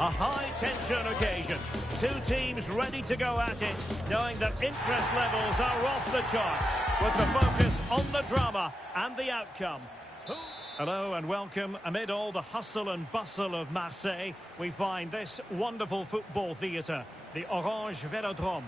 A high-tension occasion. Two teams ready to go at it, knowing that interest levels are off the charts, with the focus on the drama and the outcome. Hello and welcome. Amid all the hustle and bustle of Marseille, we find this wonderful football theatre, the Orange Velodrome.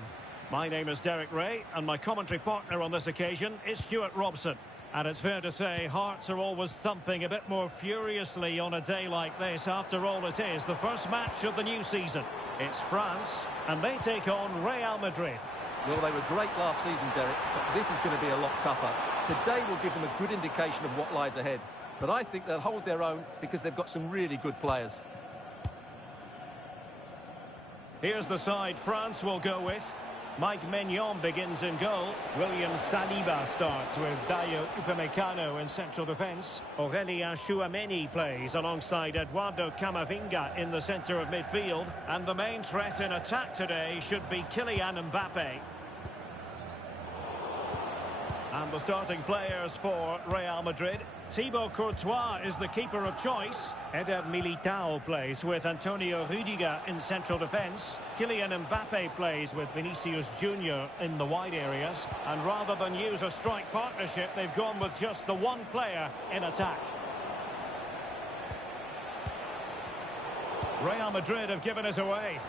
My name is Derek Ray, and my commentary partner on this occasion is Stuart Robson. And it's fair to say hearts are always thumping a bit more furiously on a day like this. After all, it is the first match of the new season. It's France, and they take on Real Madrid. Well, they were great last season, Derek, but this is going to be a lot tougher. Today will give them a good indication of what lies ahead. But I think they'll hold their own because they've got some really good players. Here's the side France will go with. Mike Maignan begins in goal. William Saliba starts with Dayo Upamecano in central defence. Aurélien Tchouameni plays alongside Eduardo Camavinga in the centre of midfield. And the main threat in attack today should be Kylian Mbappe. And the starting players for Real Madrid. Thibaut Courtois is the keeper of choice. Eder Militao plays with Antonio Rudiger in central defence. Kylian Mbappe plays with Vinicius Junior in the wide areas. And rather than use a strike partnership, they've gone with just the one player in attack. Real Madrid have given us away.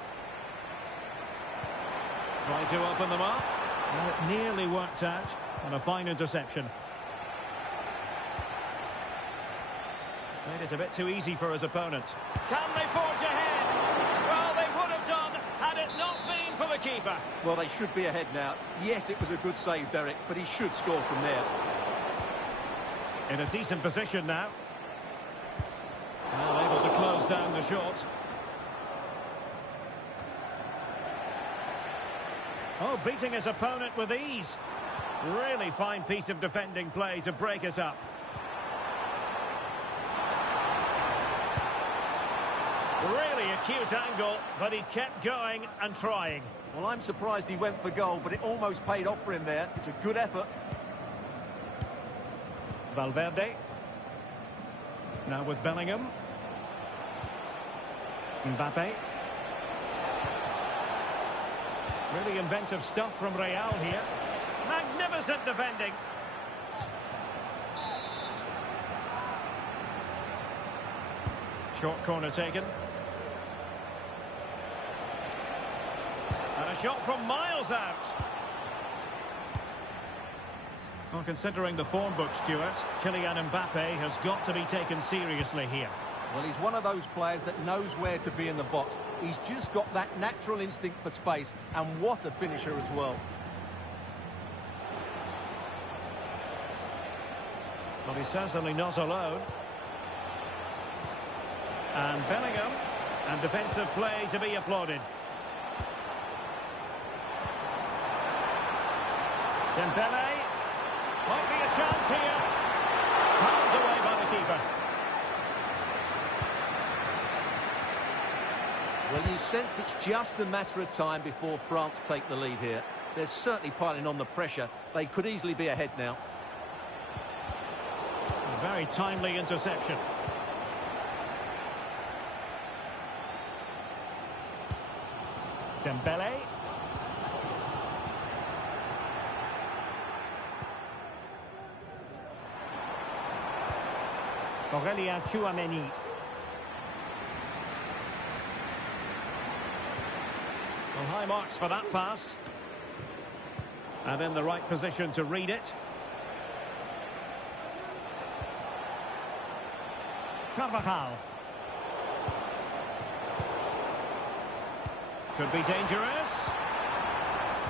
Trying to open them up. And it nearly worked out. And a fine interception. Made it a bit too easy for his opponent. Can they forge ahead? Well, they would have done had it not been for the keeper. Well, they should be ahead now. Yes, it was a good save, Derek, but he should score from there. In a decent position now. Well, able to close down the shot. Oh, beating his opponent with ease. Really fine piece of defending play to break us up. Really acute angle, but he kept going and trying. Well, I'm surprised he went for goal, but it almost paid off for him there. It's a good effort. Valverde. Now with Bellingham. Mbappe. Really inventive stuff from Real here. Magnificent defending. Short corner taken. And a shot from miles out. Well, considering the form book, Stuart, Kylian Mbappe has got to be taken seriously here. Well, he's one of those players that knows where to be in the box. He's just got that natural instinct for space, and what a finisher as well. Well, he's certainly not alone. And Bellingham, and defensive play to be applauded. Dembele, might be a chance here. Pounded away by the keeper. Well, you sense it's just a matter of time before France take the lead here. They're certainly piling on the pressure. They could easily be ahead now. A very timely interception. Dembele. Aurélien Tchouameni. Well, high marks for that pass. And in the right position to read it. Carvajal. Could be dangerous.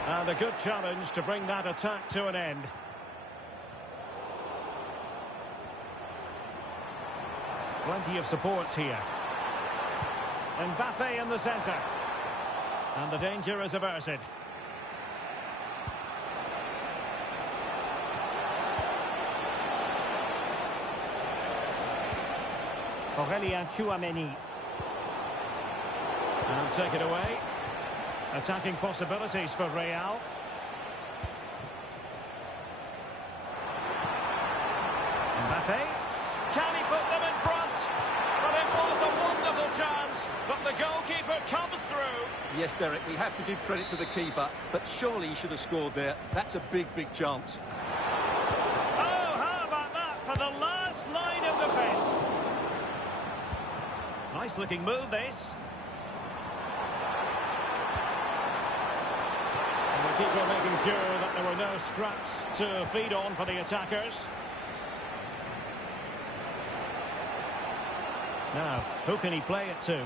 And a good challenge to bring that attack to an end. Plenty of support here. Mbappe in the centre. And the danger is averted. Aurélien Tchouameni. And take it away. Attacking possibilities for Real. Mbappe. Can he put them in front? But it was a wonderful chance. But the the goalkeeper comes through. Yes, Derek, we have to give credit to the keeper, but surely he should have scored there. That's a big, big chance. Oh, how about that for the last line of defence? Nice-looking move, this. And the keeper making sure that there were no scraps to feed on for the attackers. Now, who can he play it to?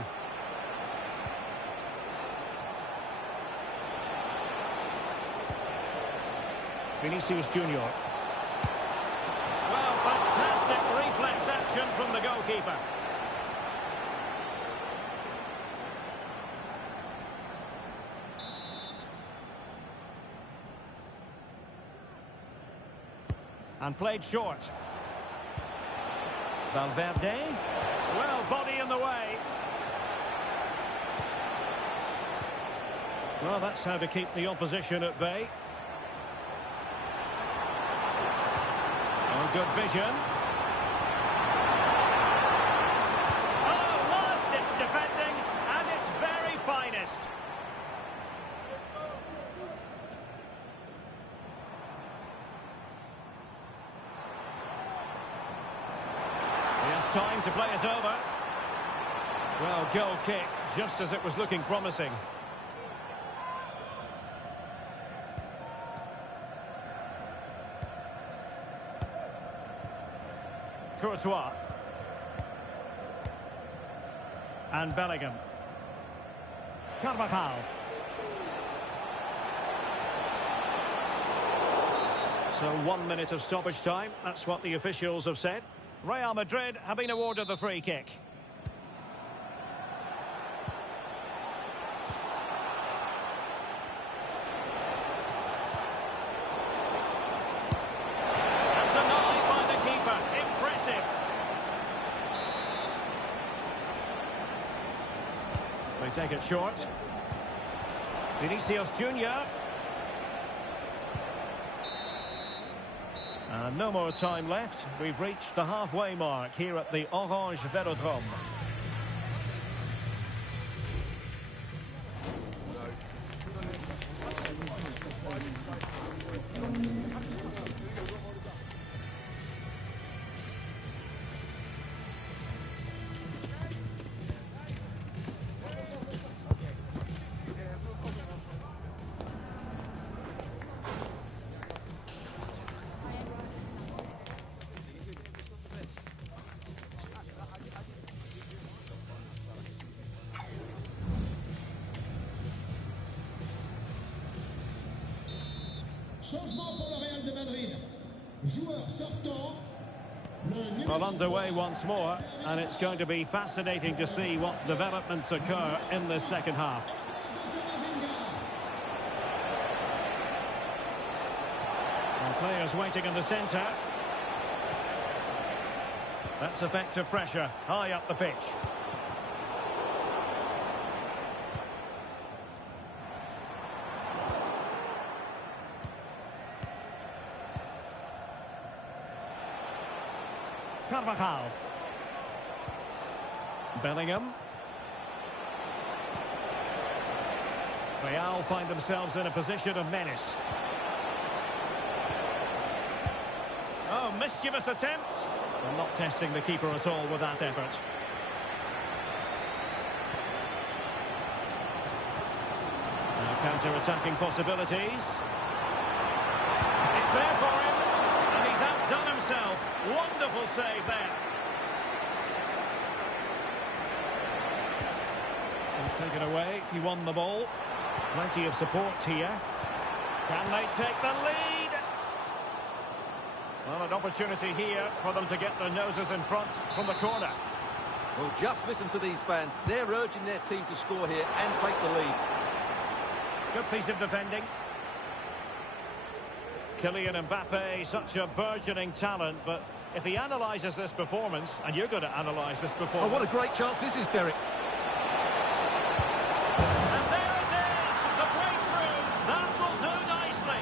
Vinicius Junior. Well, fantastic reflex action from the goalkeeper. And played short. Valverde. Well, body in the way. Well, that's how to keep the opposition at bay. Oh, good vision. Oh, last-ditch defending, and its very finest. He has time to play it over. Well, goal kick, just as it was looking promising. Courtois. And Bellingham. Carvajal. So 1 minute of stoppage time. That's what the officials have said. Real Madrid have been awarded the free kick. They take it short. Vinicius Junior. And no more time left. We've reached the halfway mark here at the Orange Velodrome. Changement pour le Real de Madrid. Joueur sortant. Well, underway once more, and it's going to be fascinating to see what developments occur in the second half. And players waiting in the centre. That's effective pressure, high up the pitch. Carvajal. Bellingham. Real find themselves in a position of menace. Oh, mischievous attempt. Well, not testing the keeper at all with that effort. Now counter-attacking possibilities. It's there for him. And he's outdone himself. Wonderful save there. He'll take it away. He won the ball. Plenty of support here. Can they take the lead? Well, an opportunity here for them to get their noses in front from the corner. Well, just listen to these fans. They're urging their team to score here and take the lead. Good piece of defending. Kylian Mbappe, such a burgeoning talent, but if he analyses this performance, and you're going to analyse this performance... Oh, what a great chance this is, Derek. And there it is, the breakthrough. That will do nicely.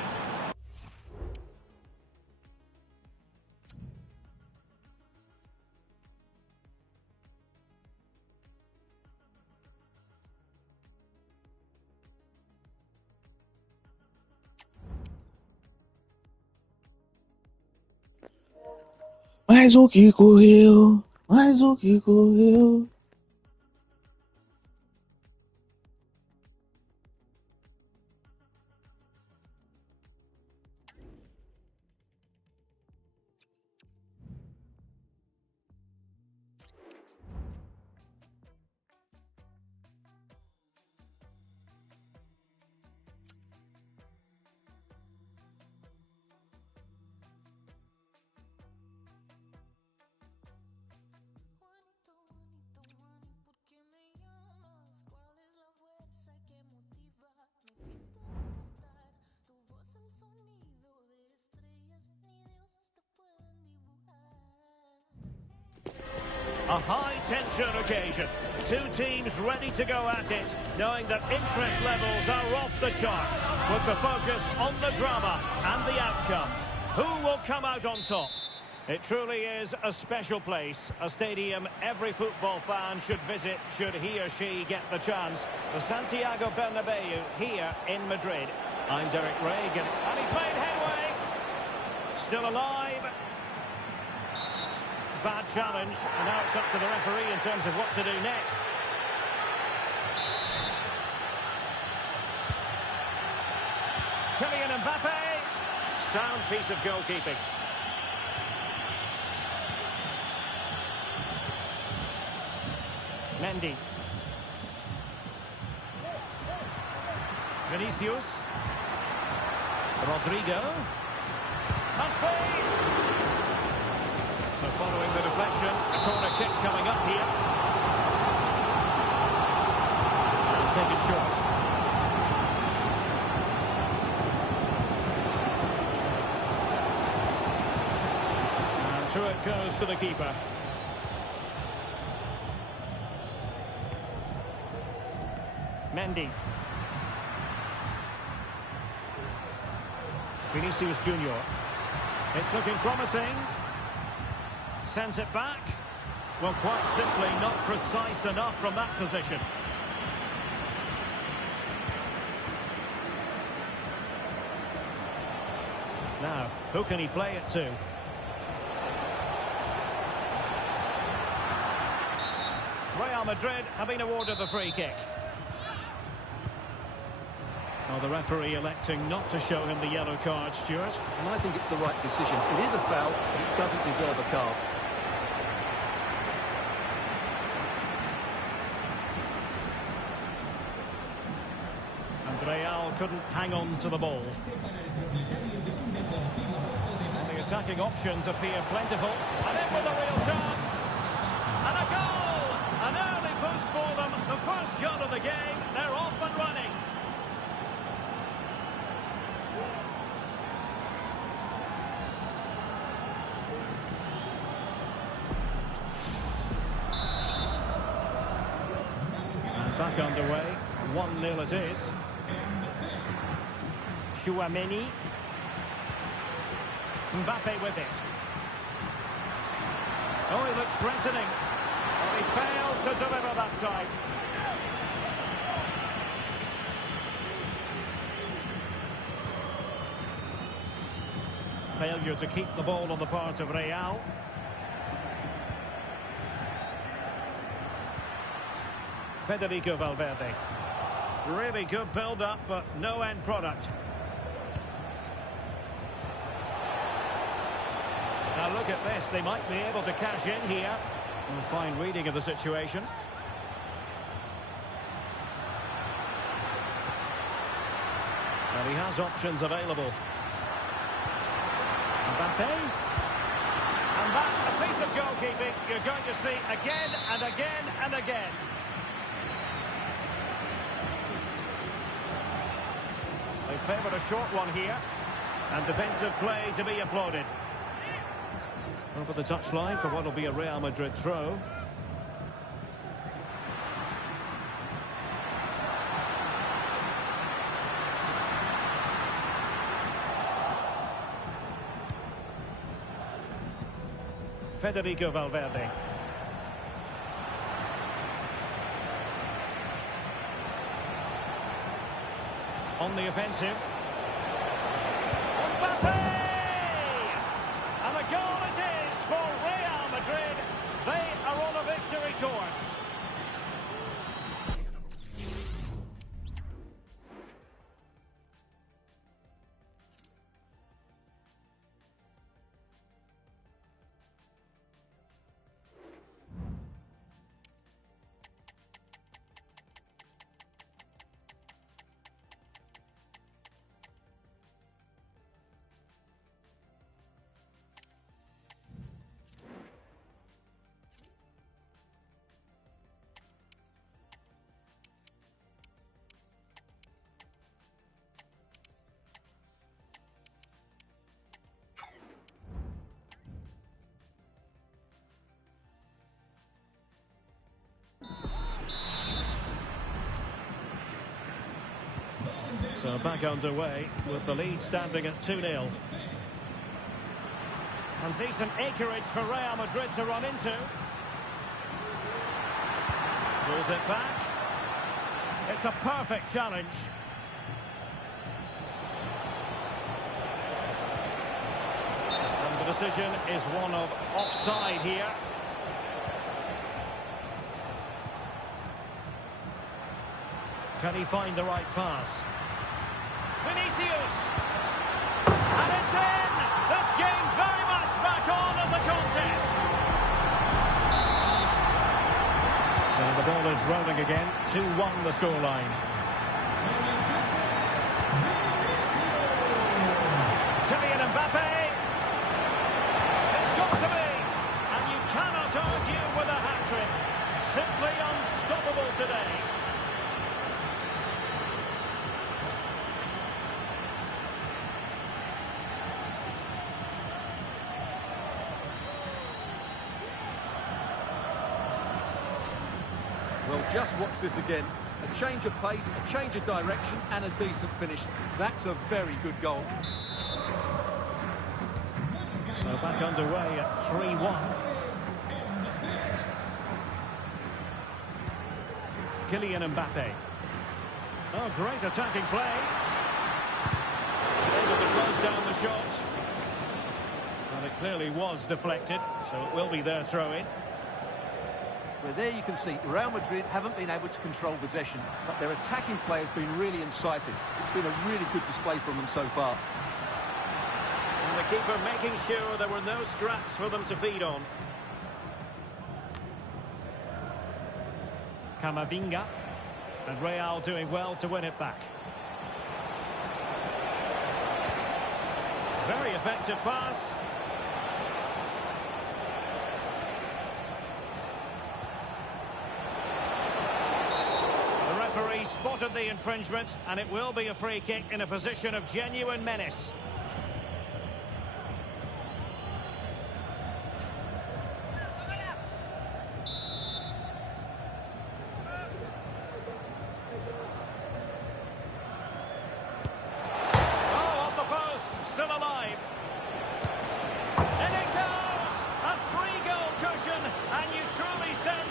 Mais um que correu, mais um que correu. A high-tension occasion. Two teams ready to go at it, knowing that interest levels are off the charts, with the focus on the drama and the outcome. Who will come out on top? It truly is a special place, a stadium every football fan should visit should he or she get the chance. The Santiago Bernabeu here in Madrid. I'm Derek Reagan, and he's made headway. Still alive. Bad challenge, and now it's up to the referee in terms of what to do next. Kylian Mbappe. Sound piece of goalkeeping. Mendy. Vinicius. Rodrigo. Must be. So following the deflection, a corner kick coming up here. And taken short. And through it goes to the keeper. Mendy. Vinicius Junior. It's looking promising. Sends it back. Well, quite simply not precise enough from that position. Now, who can he play it to? Real Madrid have been awarded the free kick. Well, the referee electing not to show him the yellow card, Stuart. And I think it's the right decision. It is a foul, but it doesn't deserve a card. And Real couldn't hang on to the ball. The attacking options appear plentiful. And in with a real chance. And a goal! An early boost for them. The first goal of the game. They're off and running. And back underway. 1-0 it is. Chouameni. Mbappe with it. Oh, he looks threatening. Oh, he failed to deliver that time. Failure to keep the ball on the part of Real. Federico Valverde. Really good build-up, but no end product. Now look at this, they might be able to cash in here. A fine reading of the situation. Well, he has options available. Mbappe. And that, a piece of goalkeeping you're going to see again and again and again. They favoured a short one here. And defensive play to be applauded. Over the touchline for what will be a Real Madrid throw. Federico Valverde. On the offensive. Mbappe! And a goal it is for Real Madrid, they are on a victory course. So back underway with the lead standing at 2-0. And decent acreage for Real Madrid to run into. Pulls it back. It's a perfect challenge. And the decision is one of offside here. Can he find the right pass? Vinicius! And it's in! This game very much back on as a contest. So the ball is rolling again. 2-1 the scoreline. Kylian Mbappe! It's got to be! And you cannot argue with a hat-trick. Simply unstoppable today. Well, just watch this again. A change of pace, a change of direction, and a decent finish. That's a very good goal. So back underway at 3-1. Kylian Mbappe. Oh, great attacking play. Able to close down the shot. And it clearly was deflected, so it will be their throw-in. Well, there you can see Real Madrid haven't been able to control possession, but their attacking play has been really incisive. It's been a really good display from them so far. And the keeper making sure there were no scraps for them to feed on. Camavinga. And Real doing well to win it back. Very effective pass. The referee spotted the infringement, and it will be a free kick in a position of genuine menace.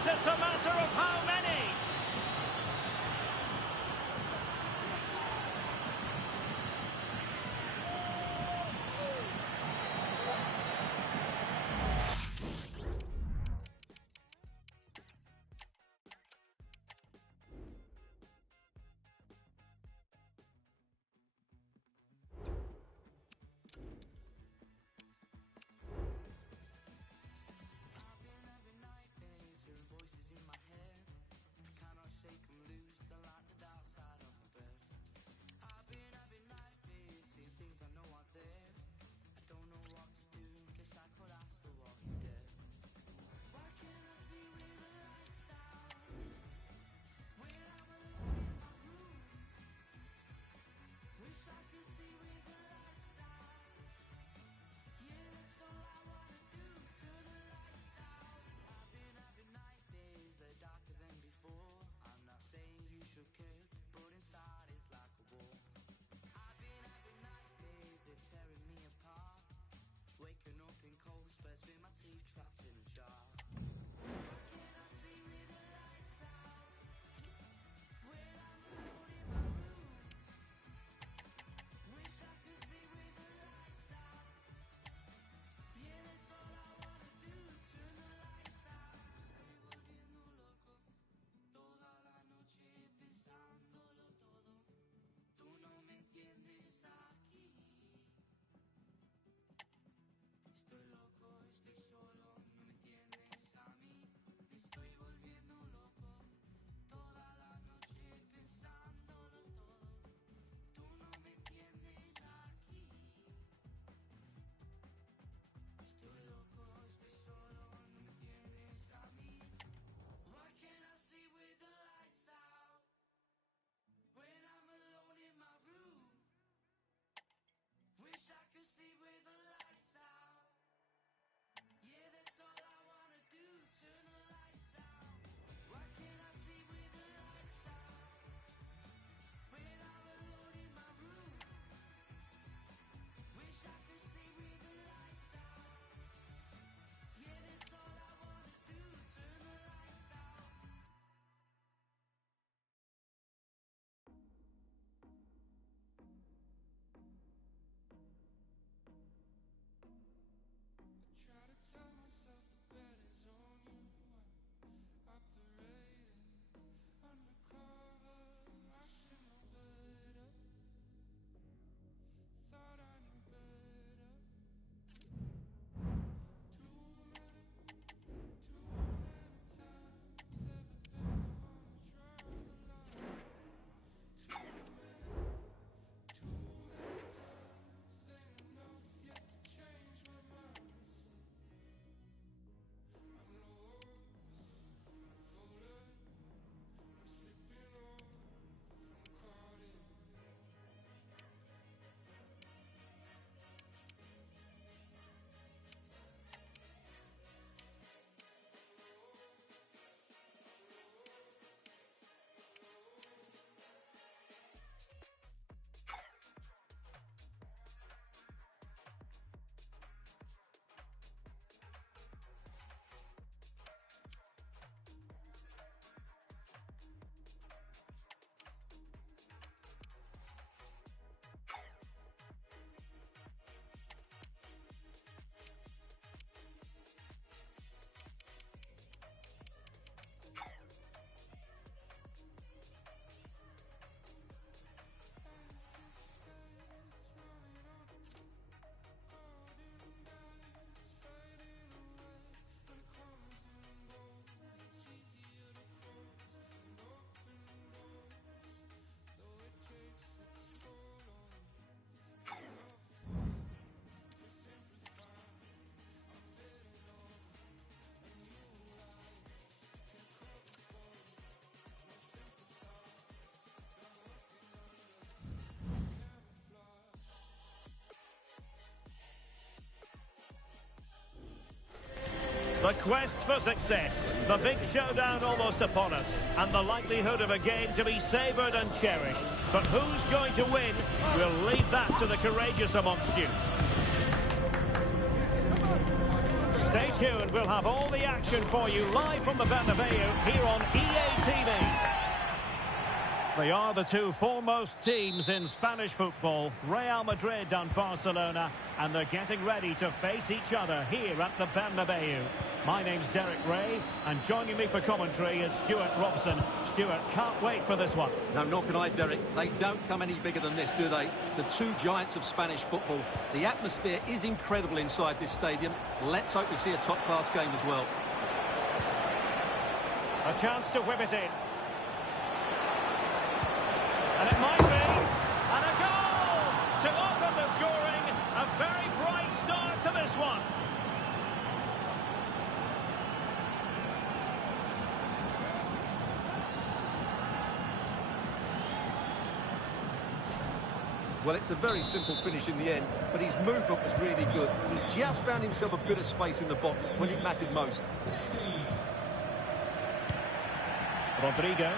It's a matter of how many. The quest for success, the big showdown almost upon us, and the likelihood of a game to be savoured and cherished. But who's going to win? We'll leave that to the courageous amongst you. Stay tuned, we'll have all the action for you live from the Bernabeu here on EA TV. They are the two foremost teams in Spanish football, Real Madrid and Barcelona, and they're getting ready to face each other here at the Bernabeu. My name's Derek Ray, and joining me for commentary is Stuart Robson. Stuart, can't wait for this one. No, nor can I, Derek. They don't come any bigger than this, do they? The two giants of Spanish football. The atmosphere is incredible inside this stadium. Let's hope we see a top-class game as well. A chance to whip it in. And it might be, and a goal to open the scoring. A very bright start to this one. Well, it's a very simple finish in the end, but his movement was really good. He just found himself a bit of space in the box when it mattered most. Rodrigo.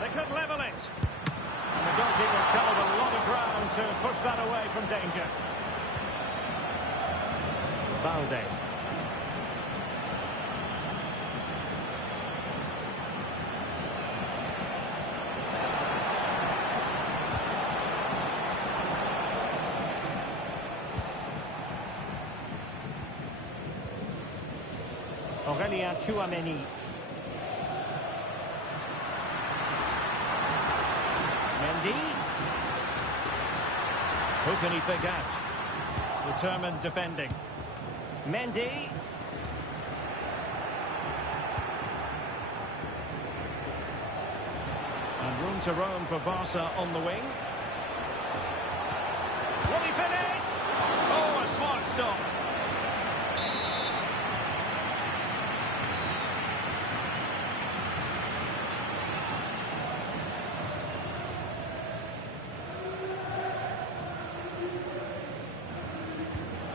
They could level it. And the goalkeeper covered a lot of ground to push that away from danger. Balde. Aurélien Tchouameni. Mendy. Who can he pick out? Determined defending. Mendy. And room to roam for Barca on the wing. Will he finish? Oh, a smart stop.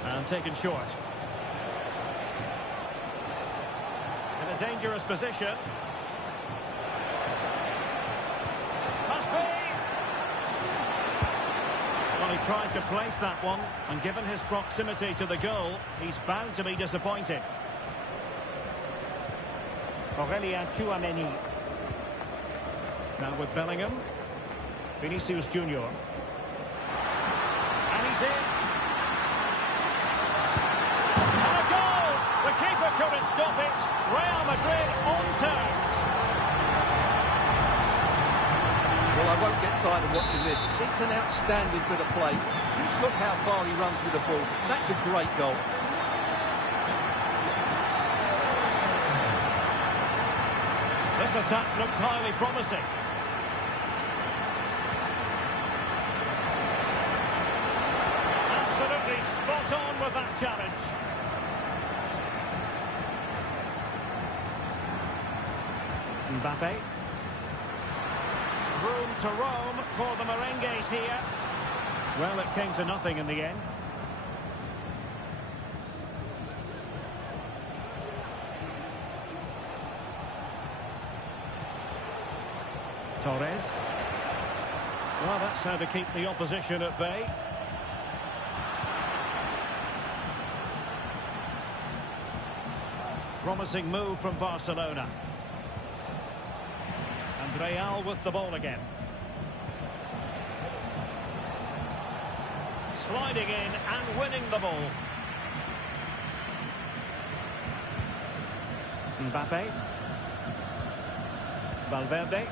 And taken short. In a dangerous position. Must be! Well, he tried to place that one, and given his proximity to the goal, he's bound to be disappointed. Aurélien Tchouameni. Now with Bellingham. Vinicius Junior. And he's in. The keeper couldn't stop it. Real Madrid on terms. Well, I won't get tired of watching this. It's an outstanding bit of play. Just look how far he runs with the ball. That's a great goal. This attack looks highly promising. Absolutely spot on with that challenge. Mbappe. Room to roam for the Merengues here. Well, it came to nothing in the end. Torres. Well, that's how to keep the opposition at bay. Promising move from Barcelona. And Real with the ball again. Sliding in and winning the ball. Mbappe. Valverde.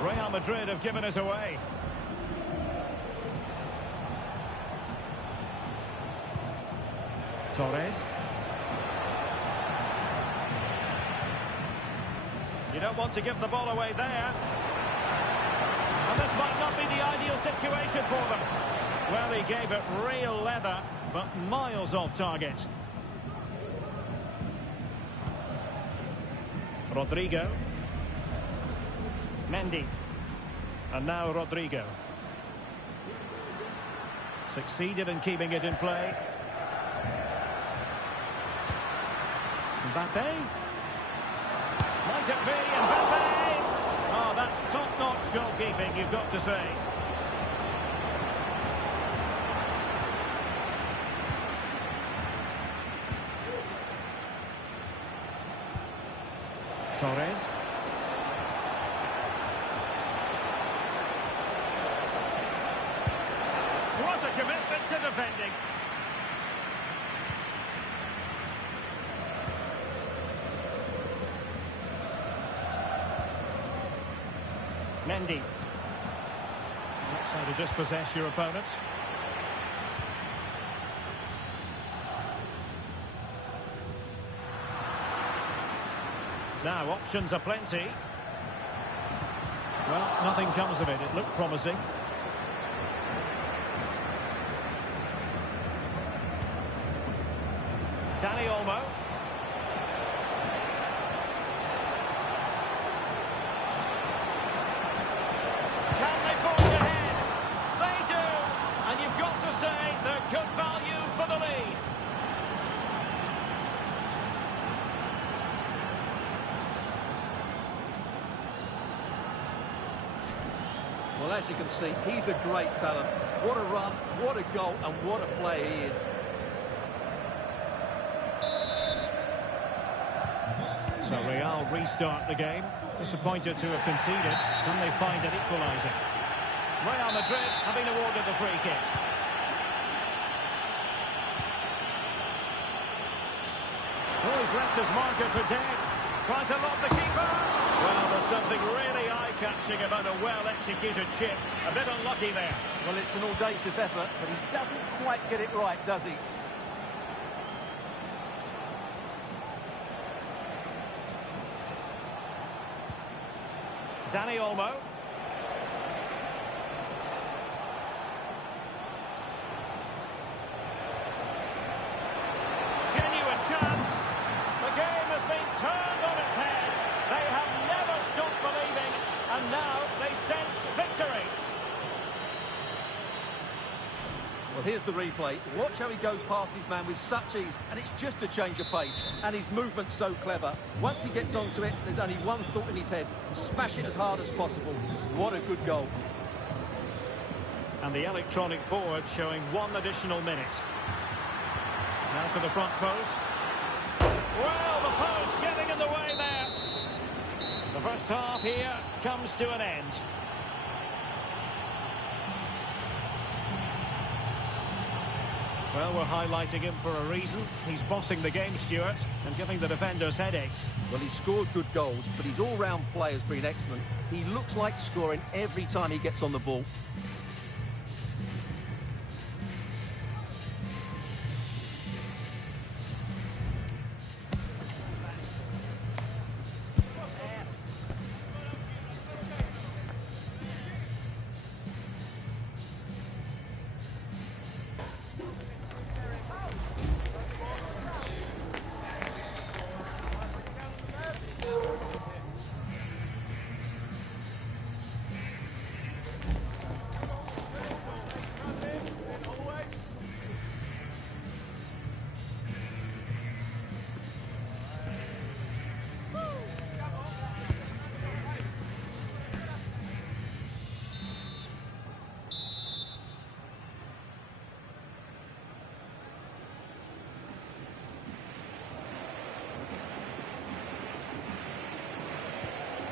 Real Madrid have given us away. Torres. You don't want to give the ball away there. And this might not be the ideal situation for them. Well, he gave it real leather, but miles off target. Rodrigo. Mendy. And now Rodrigo. Succeeded in keeping it in play. Mbappe. Might it be Mbappe? Oh, that's top-notch goalkeeping, you've got to say. Torres. What a commitment to defending. Mendy. That's how to dispossess your opponent. Now, options are plenty. Well, nothing comes of it. It looked promising. Dani Olmo. Can they forge ahead? They do! And you've got to say they're good value for the lead. Well, as you can see, he's a great talent. What a run, what a goal, and what a player he is. So Real restart the game. Disappointed to have conceded. Can they find an equaliser? Real Madrid having awarded the free kick. Oh, he's left his marker for dead. Trying to lob the keeper. Well, there's something really eye-catching about a well-executed chip. A bit unlucky there. Well, it's an audacious effort, but he doesn't quite get it right, does he? Dani Olmo. Genuine chance. The game has been turned on its head. They have never stopped believing, and now they sense victory. Well, here's the replay. Watch how he goes past his man with such ease, and it's just a change of pace. And his movement's so clever. Once he gets onto it, there's only one thought in his head. Smash it as hard as possible. What a good goal. And the electronic board showing 1 additional minute. Now to the front post. Well, the post getting in the way there. The first half here comes to an end. Well, we're highlighting him for a reason. He's bossing the game, Stuart, and giving the defenders headaches. Well, he's scored good goals, but his all-round play has been excellent. He looks like scoring every time he gets on the ball.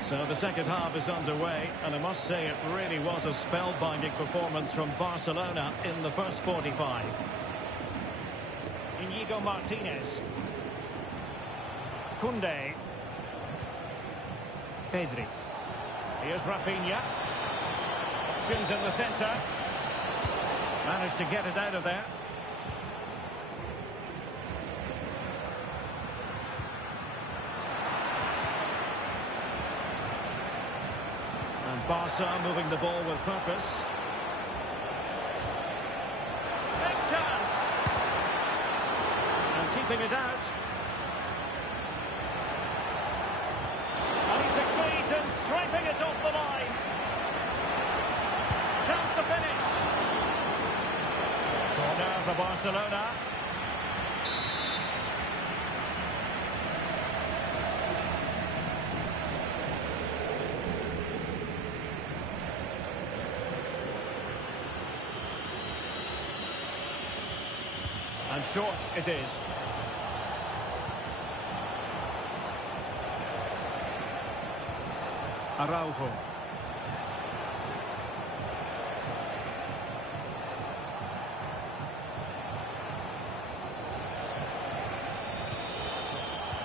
So the second half is underway, and I must say it really was a spellbinding performance from Barcelona in the first 45. Inigo Martinez. Koundé. Pedri. Here's Rafinha. Options in the centre. Managed to get it out of there. Barca moving the ball with purpose. Big chance. And keeping it out. for Barcelona. And short it is. Araujo.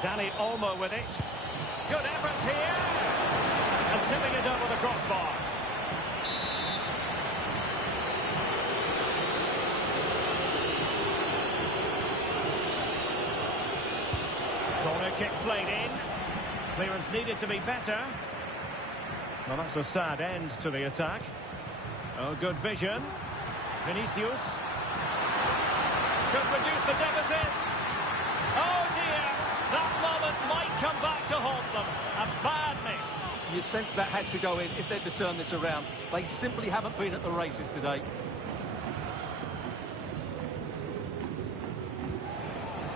Dani Olmo with it. Good effort here. And tipping it over the crossbar. Corner kick played in. Clearance needed to be better. Well, that's a sad end to the attack. Oh, good vision. Vinicius. Could reduce the deficit. Oh, dear. That moment might come back to haunt them. A bad miss. You sense that had to go in if they're to turn this around. They simply haven't been at the races today.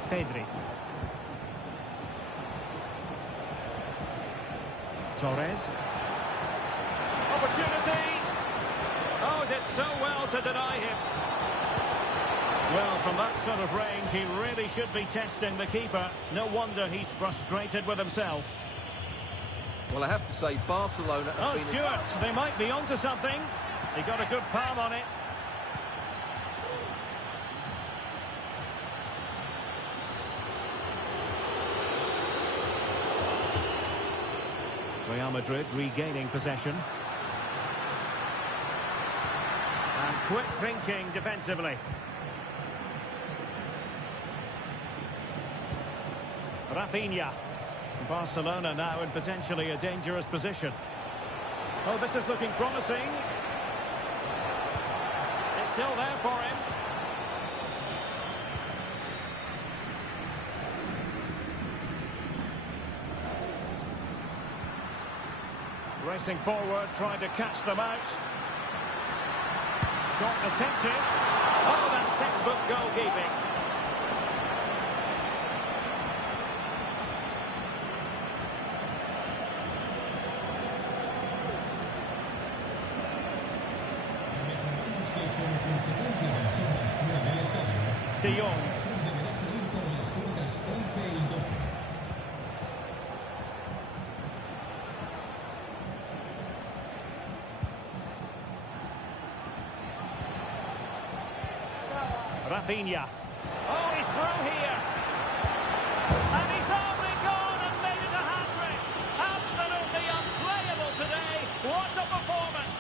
Pedri. Torres. Opportunity. Oh, did so well to deny him. Well, from that sort of range, he really should be testing the keeper. No wonder he's frustrated with himself. Well, I have to say, Barcelona have been... Stuart, they might be onto something. He got a good palm on it. Real Madrid regaining possession. And quick thinking defensively. Rafinha. Barcelona now in potentially a dangerous position. Oh, this is looking promising. It's still there for him. Racing forward, trying to catch them out. Shot attempted. Oh, that's textbook goalkeeping. Recordamos que como consecuencia de las obras fuera del estadio, De Jong. la acción deberá salir por las puertas 11 y 12. Rafinha. Oh, he's through here. And he's only gone and made it a hat-trick. Absolutely unplayable today. What a performance.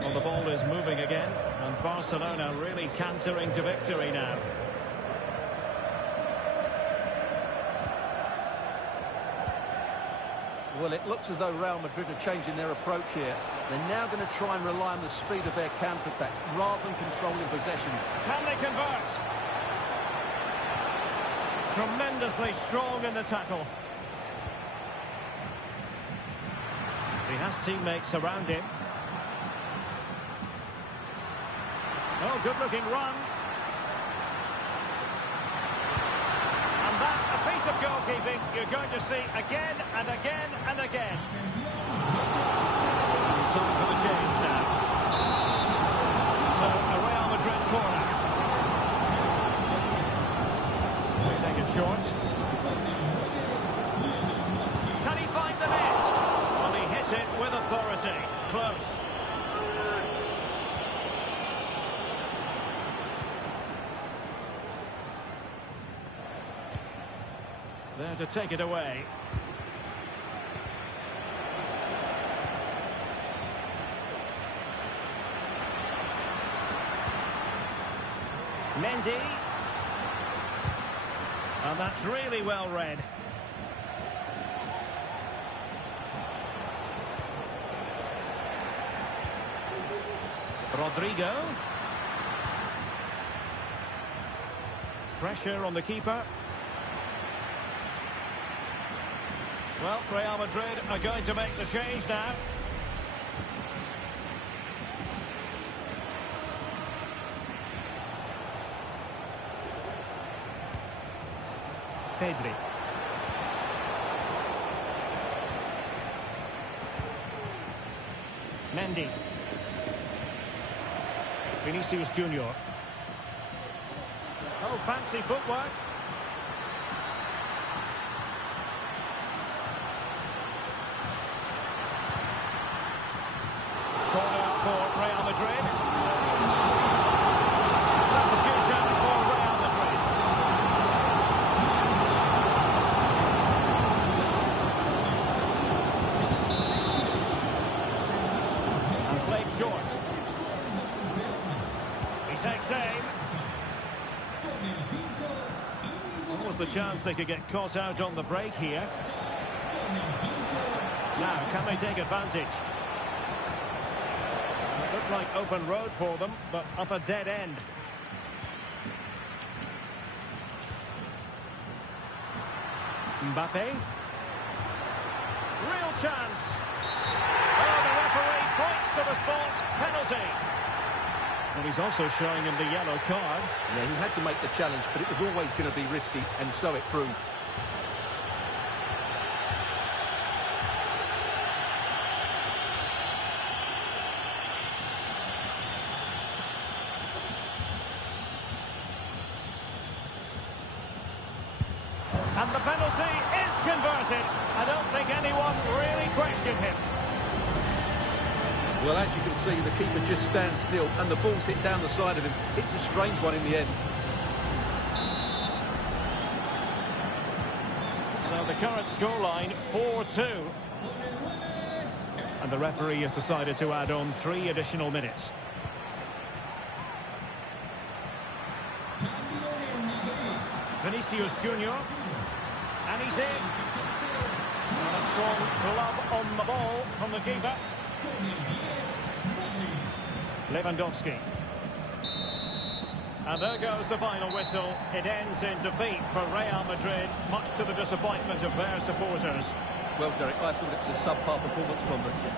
Well, the ball is moving again, and Barcelona really cantering to victory now. Well, it looks as though Real Madrid are changing their approach here. They're now going to try and rely on the speed of their counter-attack rather than controlling possession. Can they convert? Tremendously strong in the tackle. He has teammates around him. Oh, good-looking run. And that, a piece of goalkeeping you're going to see again and again and again. Time for the change now. There to take it away. Mendy. And that's really well read. Rodrigo. Pressure on the keeper. Well, Real Madrid are going to make the change now. Pedri. Mendy. Vinicius Junior. Oh, fancy footwork. Corner for Real Madrid. Substitution for Real Madrid. And played short. He takes aim. What was the chance they could get caught out on the break here? Now, can they take advantage? It looked like open road for them, but up a dead end. Mbappe. Real chance. Oh, the referee points to the spot. Penalty. And he's also showing him the yellow card. Yeah, he had to make the challenge, but it was always going to be risky, and so it proved. And the penalty is converted. I don't think anyone really questioned him. Well, as you can see, the keeper just stands still and the ball's hit down the side of him. It's a strange one in the end. So the current scoreline, 4-2. And the referee has decided to add on 3 additional minutes. Vinicius Junior. And he's in. And a strong glove on the ball from the keeper. Lewandowski. And there goes the final whistle. It ends in defeat for Real Madrid, much to the disappointment of their supporters. Well, Derek, I thought it was a subpar performance from them.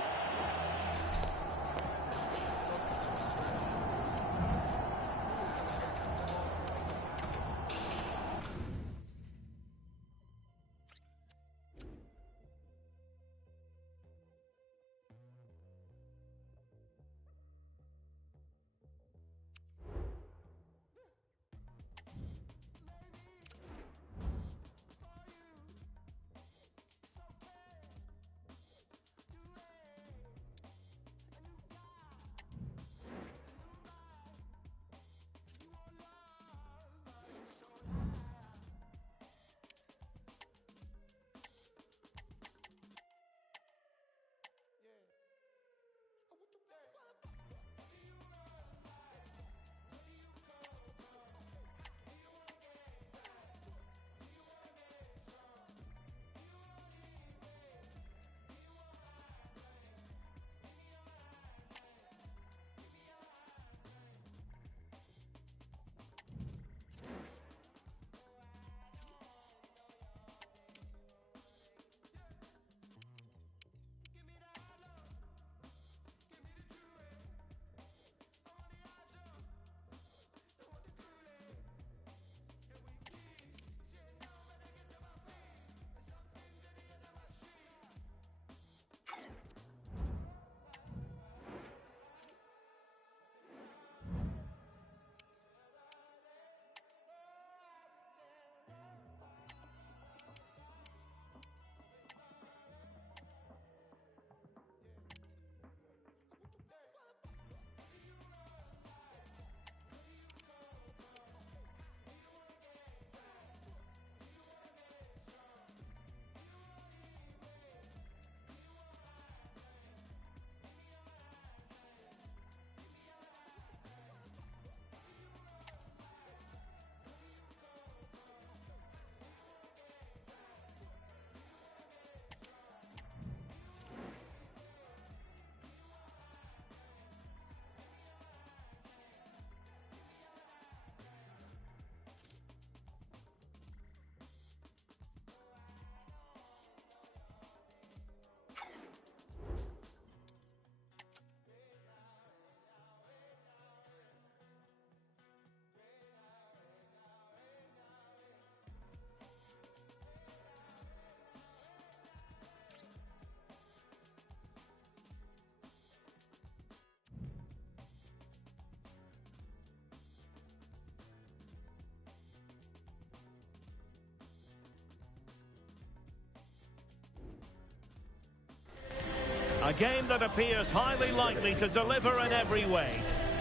A game that appears highly likely to deliver in every way.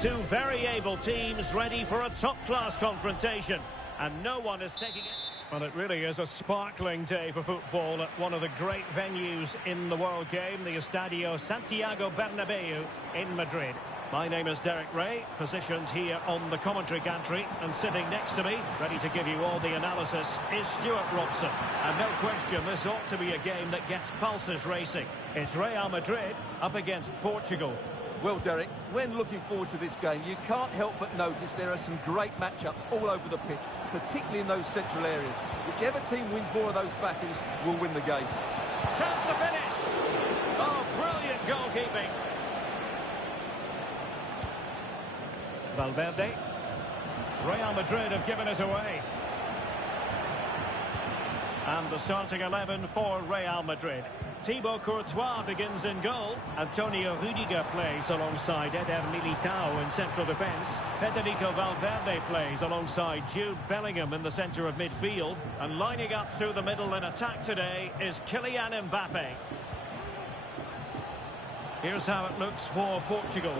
Two very able teams ready for a top-class confrontation. And no one is taking it. Well, it really is a sparkling day for football at one of the great venues in the world game, the Estadio Santiago Bernabeu in Madrid. My name is Derek Ray, positioned here on the commentary gantry, and sitting next to me, ready to give you all the analysis, is Stuart Robson. And no question, this ought to be a game that gets pulses racing. It's Real Madrid up against Portugal. Well, Derek, when looking forward to this game, you can't help but notice there are some great matchups all over the pitch, particularly in those central areas. Whichever team wins more of those battles will win the game. Chance to finish! Oh, brilliant goalkeeping. Valverde. Real Madrid have given it away. And the starting 11 for Real Madrid. Thibaut Courtois begins in goal. Antonio Rudiger plays alongside Eder Militao in central defence. Federico Valverde plays alongside Jude Bellingham in the centre of midfield. And lining up through the middle in attack today is Kylian Mbappe. Here's how it looks for Portugal.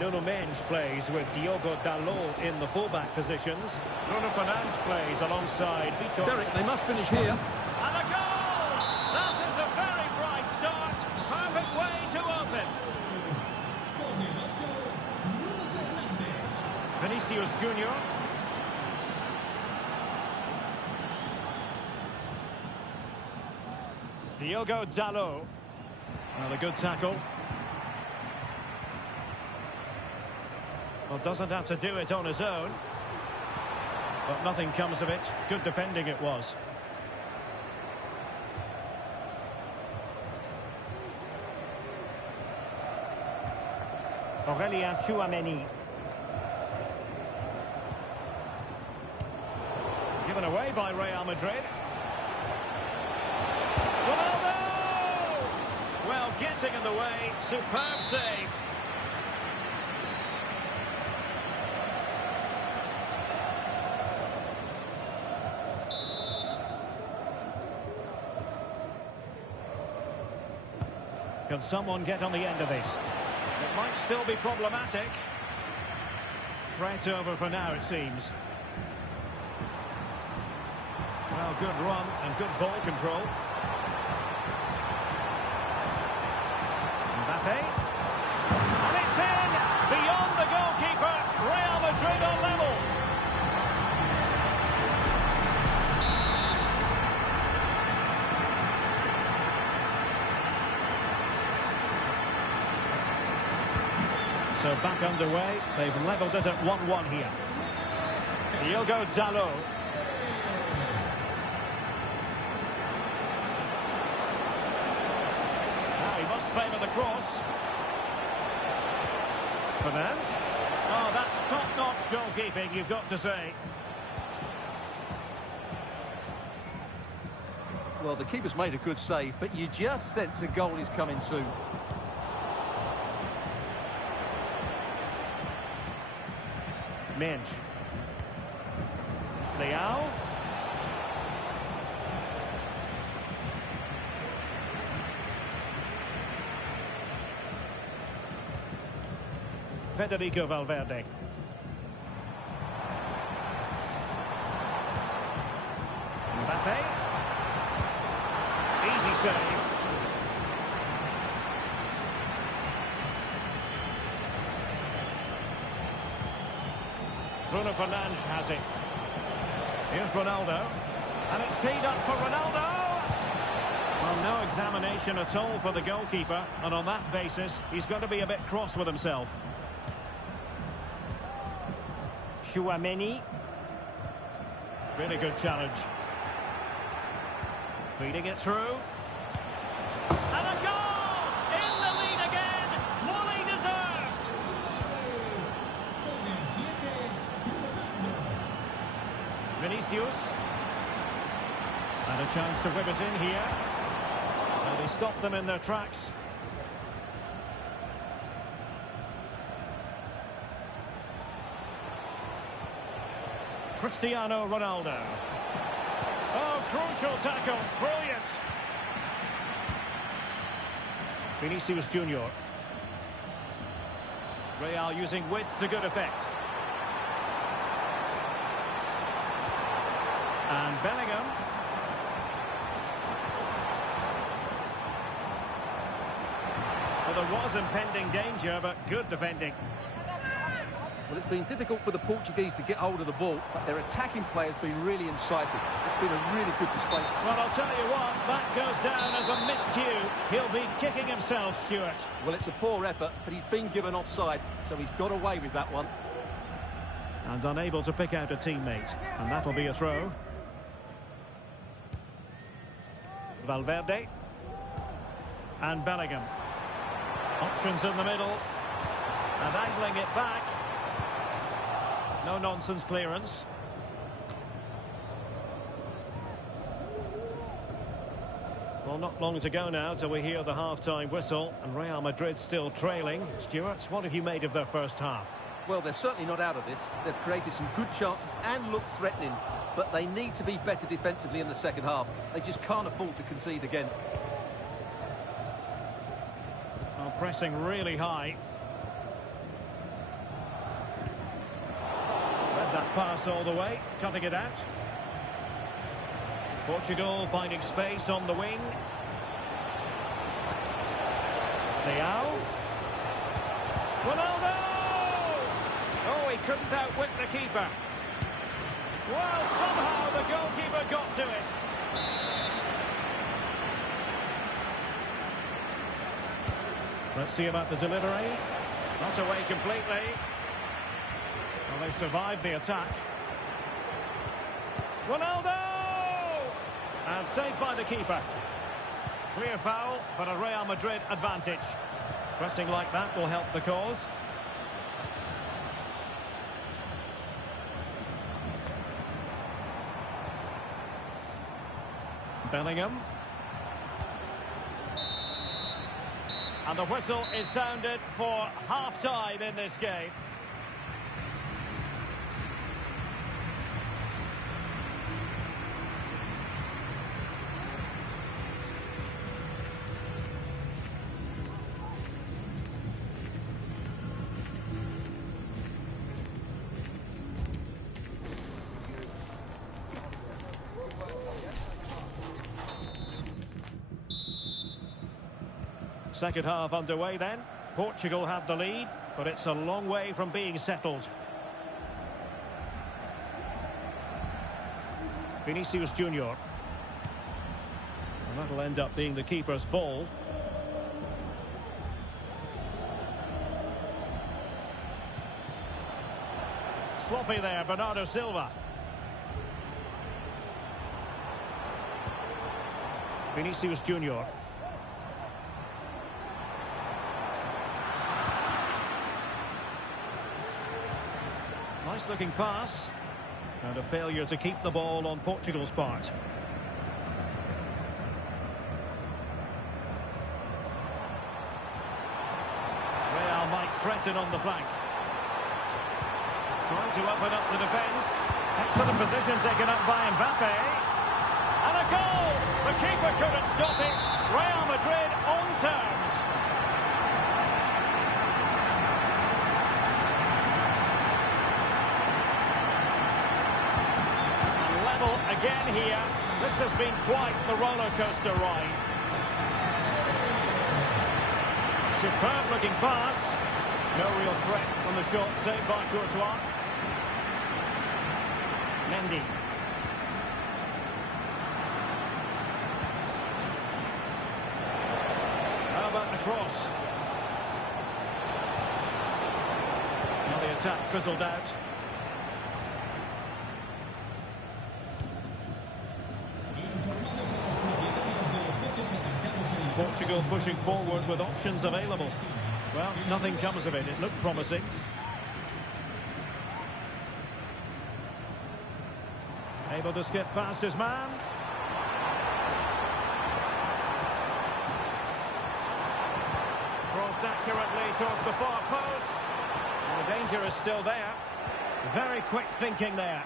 Nuno Mendes plays with Diogo Dalot in the fullback positions. Bruno Fernandes plays alongside Vitor. Derek, they must finish here. And a goal! That is a very bright start. Perfect way to open. Vinicius Junior. Diogo Dalot. Well, a good tackle. Well, doesn't have to do it on his own. But nothing comes of it. Good defending it was. Aurélien Tchouameni. Given away by Real Madrid. Ronaldo! Well, getting in the way. Superb save. Can someone get on the end of this? It might still be problematic. Threat over for now, it seems. Well, good run and good ball control. Mbappe. And it's in! Beyond the goalkeeper, Real Madrid on level. So back underway. They've levelled it at 1-1 here. Diogo Dalot. Now he must favour the cross. Fernandes. Oh, that's top-notch goalkeeping, you've got to say. Well, the keeper's made a good save, but you just sense a goal is coming soon. Mendes. Leao. Federico Valverde. Mbappe. Easy save. Bruno Fernandes has it. Here's Ronaldo. And it's teed up for Ronaldo! Well, no examination at all for the goalkeeper. And on that basis, he's going to be a bit cross with himself. Tchouameni. Really good challenge. Feeding it through. And a goal! In the lead again! Fully deserved! Vinicius. And a chance to whip it in here. And he stopped them in their tracks. Cristiano Ronaldo. Oh, crucial tackle. Brilliant. Vinicius Junior. Real using width to good effect. And Bellingham. Well, there was impending danger, but good defending. Well, it's been difficult for the Portuguese to get hold of the ball, but their attacking play has been really incisive. It's been a really good display. Well, I'll tell you what, that goes down as a miscue. He'll be kicking himself, Stuart. Well, it's a poor effort, but he's been given offside, so he's got away with that one. And unable to pick out a teammate. And that'll be a throw. Valverde. And Bellingham. Options in the middle. And angling it back. No nonsense clearance. Well, not long to go now till we hear the half-time whistle, and Real Madrid still trailing. Stuart, what have you made of their first half? Well, they're certainly not out of this. They've created some good chances and look threatening, but they need to be better defensively in the second half. They just can't afford to concede again. Well, pressing really high. That pass all the way, cutting it out. Portugal finding space on the wing. Leao. Ronaldo! Oh, he couldn't outwit the keeper. Well, somehow the goalkeeper got to it. Let's see about the delivery. Not away completely. Well, they survived the attack. Ronaldo! And saved by the keeper. Clear foul, but a Real Madrid advantage. Pressing like that will help the cause. Bellingham. And the whistle is sounded for half-time in this game. Second half underway then. Portugal have the lead, but it's a long way from being settled. Vinicius Junior. And that'll end up being the keeper's ball. Sloppy there, Bernardo Silva. Vinicius Junior. Nice looking pass. And a failure to keep the ball on Portugal's part. Real might threaten on the flank. Trying to open up the defence. Excellent position taken up by Mbappe. And a goal! The keeper couldn't stop it. Real Madrid on terms. Again here, this has been quite the roller coaster ride. Superb looking pass. No real threat from the shot, saved by Courtois. Mendy. How about the cross? Well, the attack fizzled out. Portugal pushing forward with options available. Well, nothing comes of it. It looked promising. Able to skip past his man. Crossed accurately towards the far post. And the danger is still there. Very quick thinking there.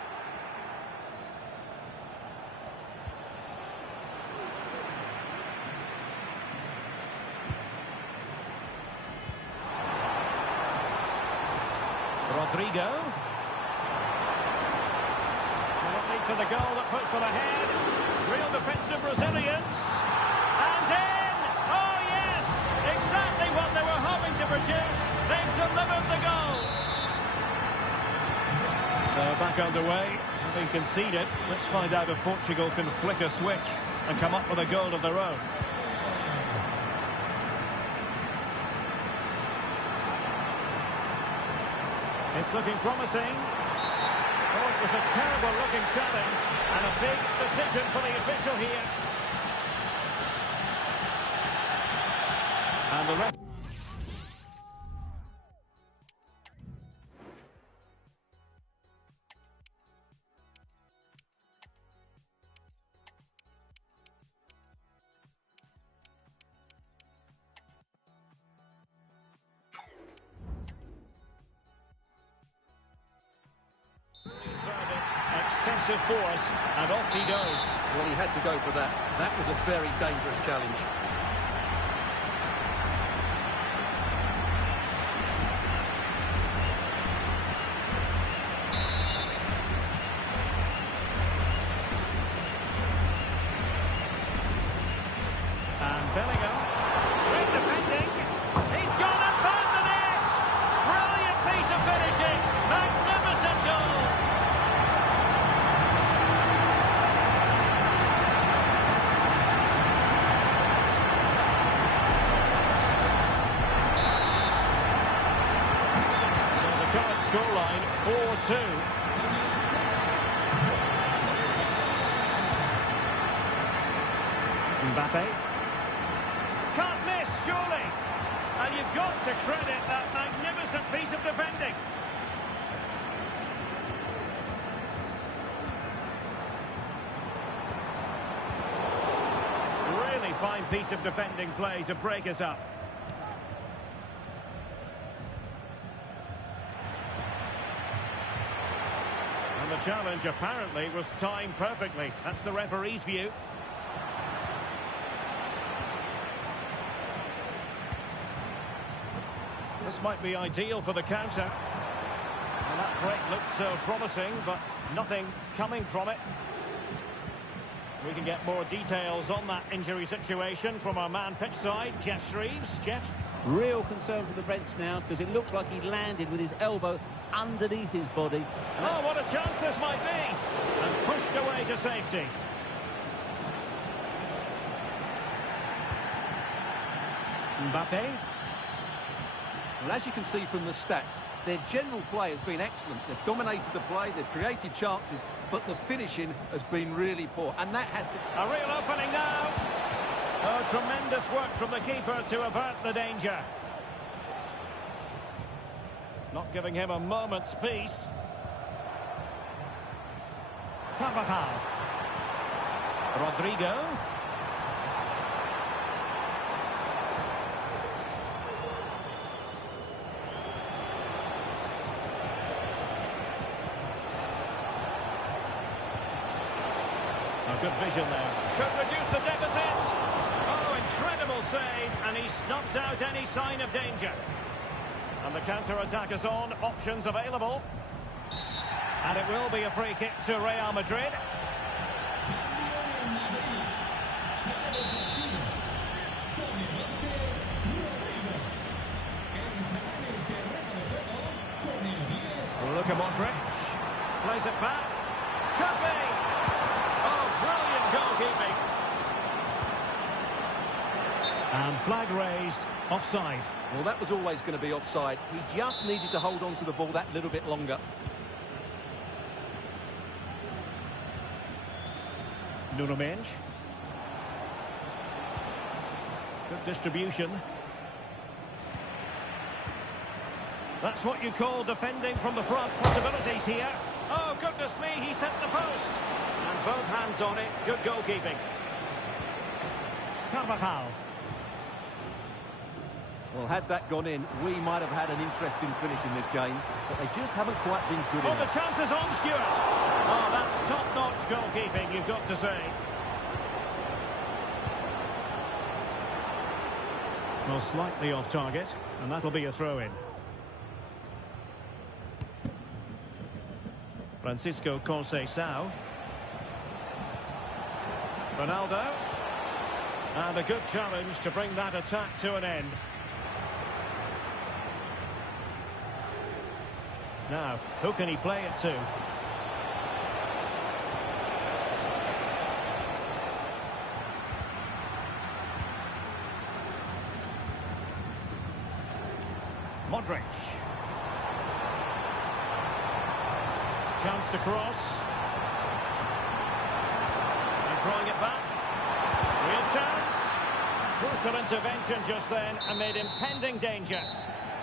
Rodrigo. Will it lead to the goal that puts them ahead? Real defensive Brazilians. And in! Oh yes! Exactly what they were hoping to produce. They've delivered the goal. So back underway. Having conceded, let's find out if Portugal can flick a switch and come up with a goal of their own. It's looking promising. Oh, it was a terrible-looking challenge and a big decision for the official here. And the ref... Excessive force, and off he goes. Well, he had to go for that. That was a very dangerous challenge. And Bellingham, great defending. He's gone and found the net. Brilliant piece of finishing. Magnificent goal. Current scoreline 4-2. Mbappe can't miss, surely, and you've got to credit that magnificent piece of defending. Really fine piece of defending play to break us up. And the challenge apparently was timed perfectly. That's the referee's view. This might be ideal for the counter. And that break looked so promising, but nothing coming from it. We can get more details on that injury situation from our man pitch side, Jeff Shreves. Jeff? Real concern for the Reds now, because it looks like he landed with his elbow underneath his body. Oh, what a chance this might be! And pushed away to safety. Mbappe. Well, as you can see from the stats, their general play has been excellent. They've dominated the play, they've created chances, but the finishing has been really poor. And that has to... A real opening now. Oh, tremendous work from the keeper to avert the danger. Not giving him a moment's peace. Carvajal. Rodrigo. A good vision there. Could reduce the deficit. Oh, incredible save, and he snuffed out any sign of danger. And the counter-attack is on, options available. And it will be a free kick to Real Madrid. Look at Modric. Plays it back. Could be. Oh, brilliant goalkeeping. And flag raised, offside. Well, that was always going to be offside. He just needed to hold on to the ball that little bit longer. Nuno Mendes. Good distribution. That's what you call defending from the front. Possibilities here. Oh, goodness me, he set the post. And both hands on it. Good goalkeeping. Carvajal. Well, had that gone in, we might have had an interesting finish in this game, but they just haven't quite been good Oh, enough. the chance is on, Stuart. Oh, that's top-notch goalkeeping, you've got to say. Well, slightly off target, and that'll be a throw-in. Francisco Conceição. Ronaldo. And a good challenge to bring that attack to an end. Now, who can he play it to? Modric. Chance to cross. And throwing it back. Real chance. Crucial intervention just then amid impending danger.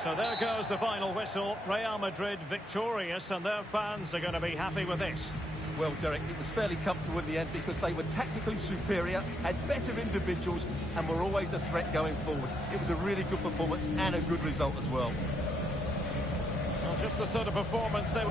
So there goes the final whistle. Real Madrid victorious, and their fans are going to be happy with this. Well, Derek, it was fairly comfortable in the end because they were tactically superior, had better individuals, and were always a threat going forward. It was a really good performance and a good result as well. Well, just the sort of performance they...